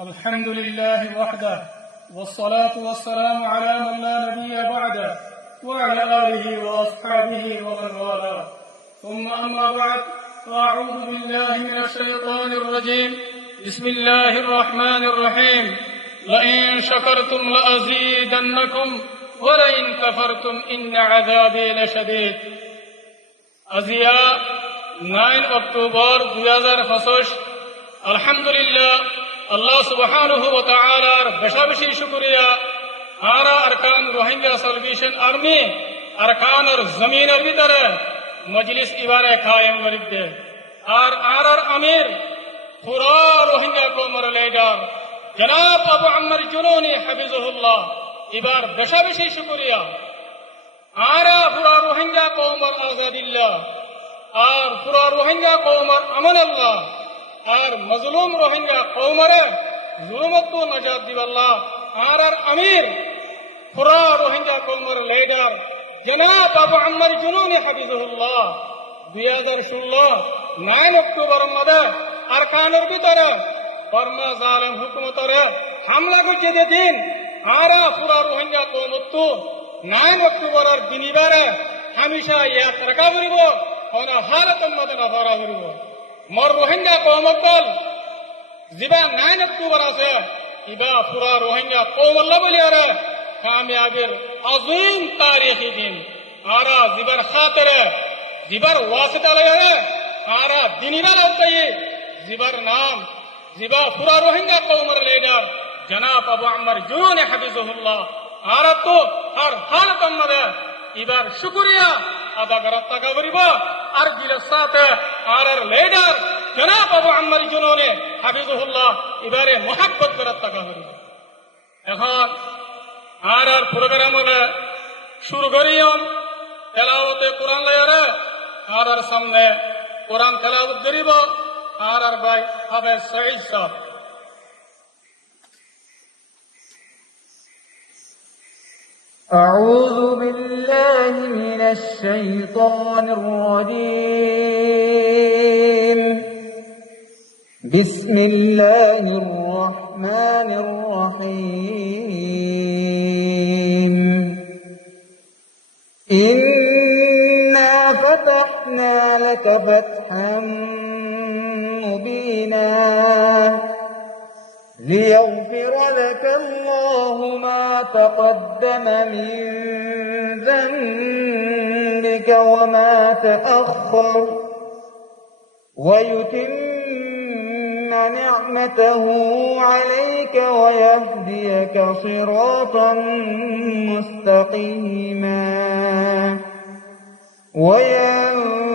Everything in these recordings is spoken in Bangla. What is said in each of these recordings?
الحمد لله وحده والصلاة والسلام على من لا نبي بعده وعلى آله وأصحابه ومن والاه ثم أما بعد فأعوذ بالله من الشيطان الرجيم بسم الله الرحمن الرحيم لئن شكرتم لأزيدنكم ولئن كفرتم إن عذابي لشديد আজিয়া 9 অক্টোবর 2025 আলহামদুলিল্লাহ আল্লাহ সুবহানাহু ওয়া তাআলার বেশি শুকরিয়া আরা আরকান রোহিঙ্গা সালভেশন আর্মি আরকানের জমিনের ভিতরে মজলিস ইবারে কায়েম করিতে আর আরার আমির পুরা রোহিঙ্গা কওমের লিডার জনাব আবু আম্মার জুনুনি হাফিজাহুল্লাহ এবার বেশি শুকরিয়া আরা পুরা রোহিঙ্গা কওমের আজাদিল্লাহ আর পুরা রোহিঙ্গা কওমের আমানাল্লাহ আর মজলুম রোহিঙ্গা কওমের জুলুমত নাজাত দিবাল্লাহ আর আমির পুরা রোহিঙ্গা কওমের লিডার জনাব আবু আম্মার জুনুনি হাফিজাহুল্লাহ 2016 9 অক্টোবর মধ্যে আরকানের ভিতরে বর্মা জালেম হুকুমতের হামলা করছে দিন আরা পুরা রোহিঙ্গা কওমত 9 অক্টোবরের দিনিবারে হামেশা ইয়াদ রাখা করিব কোন হালতের মধ্যে না ধরা করিব মোর রোহিঙ্গা কওমকল জিবা 9 অক্টোবর আছে ইবা পুরা রোহিঙ্গা কওমল্লা বলি আরে কামিয়াবের আযীম তারিখি দিন আরা জিবার খাতিরে জিবার ওয়াসিতা লাগে আরা দিনিবার আওতায়ে জিবার নাম জিবা পুরা রোহিঙ্গা কওমের লিডার জনাব আবু আম্মার জুনুনি হাফিজাহুল্লাহ আর তো আর হালতের মধ্যে এবার শুকরিয়া আদা করার টাকা করিব আর দিলের সাথে আর লিডার জনাব আবু আম্মার জুনুনি হাফিজাহুল্লাহ এবারে মোহাব্বত করার টাকা করিব এখন আর প্রোগ্রাম হলে শুরু করিয়ম তেলাওয়াতে কোরআন লয়ারে আর সামনে কোরআন তেলাওয়াত করিব আর ভাই হাফেজ সঈদ সাহেব أعوذ بالله من الشيطان الرجيم بسم الله الرحمن الرحيم إنا فتحنا لك فتحا مبينا ليغفر لك الله ما تقدم من ذنبك وما تأخر ويتم نعمته عليك ويهديك صراطا مستقيما وينصرك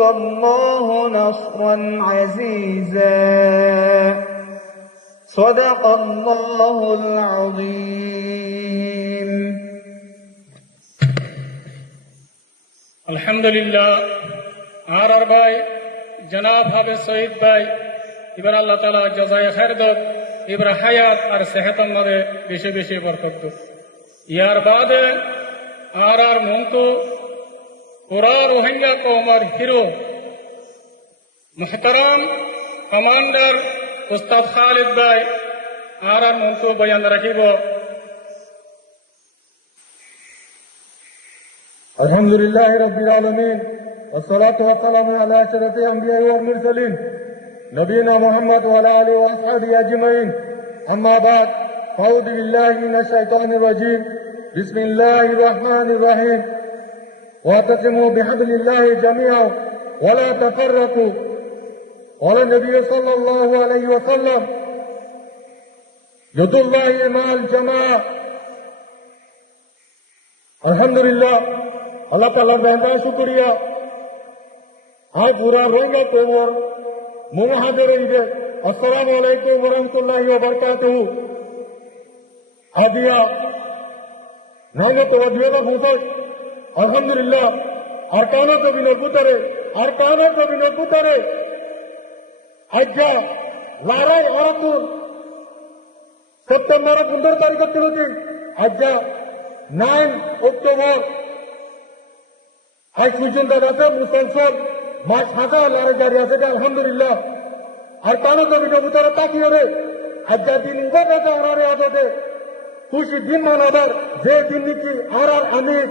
الله نصرا عزيزا صدق الله العظيم আলহামদুলিল্লাহ আর ভাই জনাব হাফেজ সঈদ ভাই এবার আল্লাহ তাআলা জাযায়ে খায়ের দেব এবার হায়াত আর সেহতের মধ্যে বেশি বরকত দেব ইয়ার বাদে আর মন্তু পুরা রোহিঙ্গা কওমের হিরো মুহতারাম কমান্ডার উস্তাদ খালিদ ভাই আর মন্তু বয়ান রাখিব الحمدلله رب العالمين والصلاة والسلام على أشرف الأنبياء والمرسلين نبينا محمد وعلى آله وأصحابه أجمعين أما بعد أعوذ بالله من الشيطان الرجيم بسم الله الرحمن الرحيم واعتصموا بحبل الله جميعا ولا تفرقوا قال النبي صلى الله عليه وسلم يد الله مع الجماعة الحمد لله اللہ تعالیٰ بہندہ شکریہ آج پورا رنگا کومر محاضر عیدے السلام علیکم ورحمۃ اللہ وبرکاتہ آدیا رنگا تو ودیو کا پوچھ الحمدللہ ارکانہ کو بھی نکوترے আজ্ঞা লারাই অরতুর সেপ্টেম্বর 15 তারিখ থেকে আজ্ঞা 9 অক্টোবর আজ পর্যন্ত রাতে মুসলসল মাছ হাঁকা লড়াই জারি আছে আলহামদুলিল্লাহ আর কারো কবি কবুতরে তাকিয়ে আজ্জা দিন উবাদা আরারে আদতে খুশি দিন মানাবার যে দিন নাকি আর আমির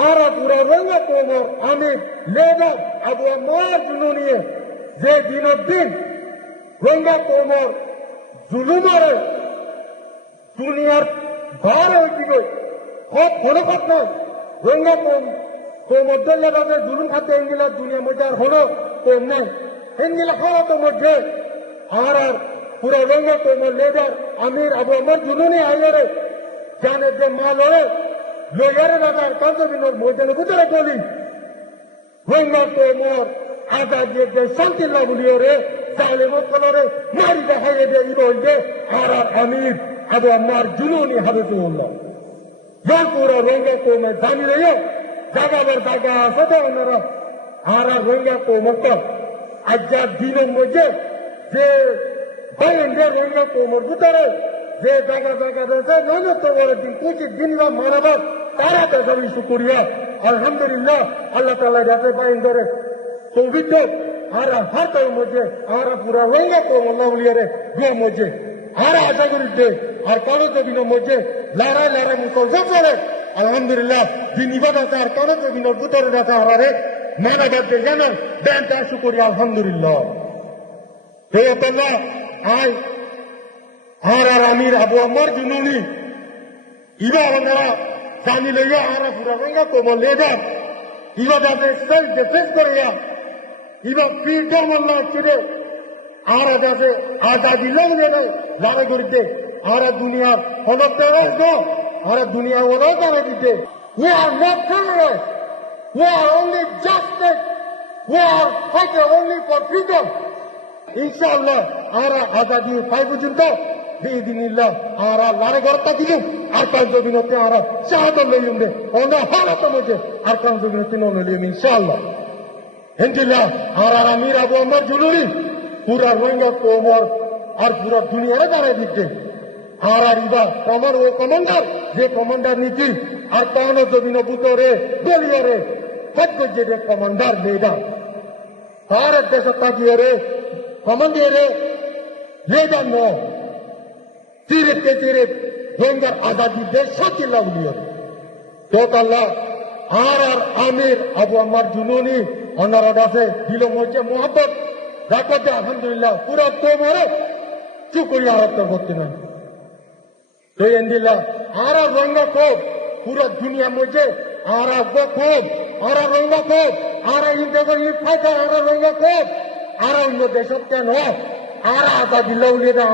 আর পুরা রঙা কোমর আমির লেদা আবু আমার জুনুনিয়ে যে দিনের দিন রঙা কোমর জুলুমারে দুনিয়ার বার হয়ে গিয়ে সব হনকত নয় রঙা কোমর দলে বাজে জুলুম খাতে এনগিলা দুনিয়ার মধ্যে আর হলো কম নাই এনগিলা হলো মধ্যে আর পুরা রঙা কোমর লেদার আমির আবু আমার জুনুনি আইয়ারে জানে যে মা লড়ে লইয়ারে লাগার কান্তবিনোর ময়দানে ভিতরে বলি রঙা কোমর আজাদ যে শান্তি লাগুলিও রে জালেম কলরে মারি দেখাইয়ে দে ইবল দে আর আমির আবু আমার জুনুনি হাবিবুল্লাহ জল পুরা রঙা কোমে জানি রে জাগাবার জায়গা আছে তো ওনারা আর রঙা কোমর তো আজ্জা দিনের মধ্যে যে বাইরের রঙা কোমর ভিতরে যে জায়গা জায়গা রয়েছে নয় তো বড় দিন কুচির দিন বা মানবার তারা তাদের শুক্রিয়া আলহামদুলিল্লাহ আল্লাহ তাআলা রাতে বাইন ধরে তৌফিক আর হাতের মধ্যে আর পুরা রঙা কোমর লাউলিয়ারে গো মধ্যে আর আশা করি দে আর কাগজ দিনের মধ্যে লড়াই লড়াই মুসলমান চলে আলহামদুলিল্লাহ দিন ইবাদত আর কাগজ দিনের ভিতরে রাখা হারে মানবাদ জানার ব্যাংক শুক্রিয়া আলহামদুলিল্লাহ হে আল্লাহ আয় আর আমির আবু আমার জুনুনি ইবা ওনারা জানি লইয়া আর পুরা রঙা কোমর লেদার ইবা যাতে সেলফ ডিফেন্স করিয়া ইবা ফ্রিডম আল্লাহ ছেড়ে আর যাতে আজাদি লড়বে না লড়াই করিতে আর দুনিয়ার হলকটা রাখবো আর দুনিয়া ওরাও জানা দিতে we are not terrorists we are only justice we are fighting only for freedom ইনশাআল্লাহ আর আজাদি পাই পর্যন্ত বিদিনিল্লাহ আর লড়াই করতে দিলুম আর কাজ বিনতে আর শাহাদত লইম দে ওনা হালত মধ্যে আর কাজ বিনতে নলইম ইনশাআল্লাহ ইনশাআল্লাহ আর আমির আবু আমার জুনুনি পুরা রঙা কোমর আর পুরা দুনিয়ারে দাঁড়াই দিচ্ছে আর ইবা আমার ও কমান্ডার যে কমান্ডার নীতি আর তাহলে জমিন বুতরে দলীয় সদ্য যে কমান্ডার লেডার তার দেশ তাকিয়ে রে কমান্ডিয়ে রে লেডার ন চিরে চিরে রঙার আজাদি দেশ শান্তি লাগুলিয়ে তো আল্লাহ আর আমির আবু আমার জুনুনি ওনারা আছে দিল মধ্যে মোহাম্মত রাখতে আলহামদুলিল্লাহ পুরা তোমরে চুকরিয়া হত্যা করতে না তো এন্দিল্লাহ আর রঙা খুব পুরা দুনিয়া মধ্যে আর খুব আর রঙা খুব আর ইন্ডিয়া ফাইটা আর রঙা খুব আর অন্য দেশত কেন আর আজাদি লাউলিয়ে দে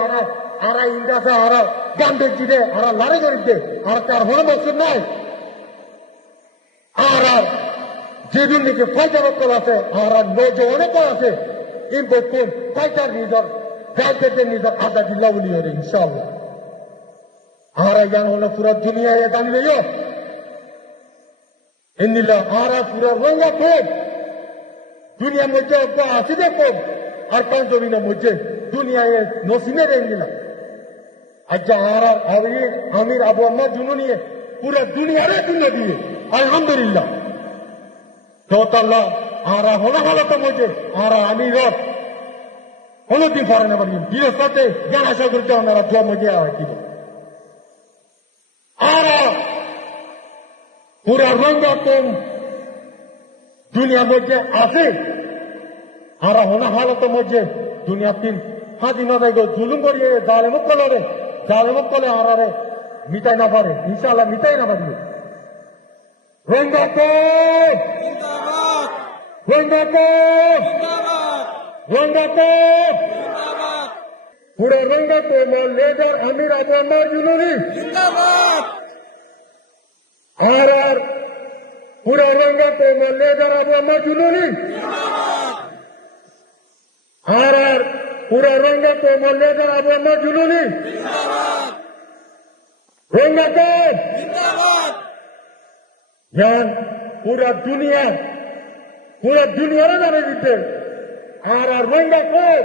আর ইন্ডিয়াতে আর গান্ধী জিদে আর লড়াই করিতে আর তার হল মকসুদ নাই আর যেদিন নাকি ফাইটার কল আছে আর নৌজওয়ানে কল আছে ইম্পোর্ট ফাইটার নিজের গাইতে নিজের আজাদি লাউলিয়ে রে ইনশাআল্লাহ আর জ্ঞান হলো পুরা দুনিয়ায় জানলেও এমনিলা আর পুরা রঙা খুব দুনিয়ার মধ্যে আসিবে খুব আর পাঁচজনের মধ্যে দুনিয়ায় নসিমের এমনিলা আচ্ছা আর আমির আবু আমার জুনুনি পুরা দুনিয়ারে দুনিয়া দিয়ে আলহামদুলিল্লাহ তো আল্লাহ আর হলো হালতের মধ্যে আর আমির হলো দিন পারে না পারি দিনের সাথে জ্ঞান আশা করতে ওনারা দোয়া মধ্যে কি আর পুরা রঙা কম দুনিয়ার মধ্যে আছে আর হনা হালতের মধ্যে দুনিয়া তিন স্বাধীনতা জুলুম করিয়ে জালেমুক কলে আর মিটাই না পারে ইনশাআল্লাহ মিটাই না পারবে রঙা কম রঙা কম রঙা কম পুরা রঙা কম লেডার আমির আবু আমার জুনুনি আর পুরা রঙা কম লেডার আবু আমার জুনুনি আর পুরা রঙা কম লেডার আবু আমার জুনুনি রঙা কম জ্ঞান পুরা দুনিয়ারে দাঁড়িয়ে দিতে আর রঙা কম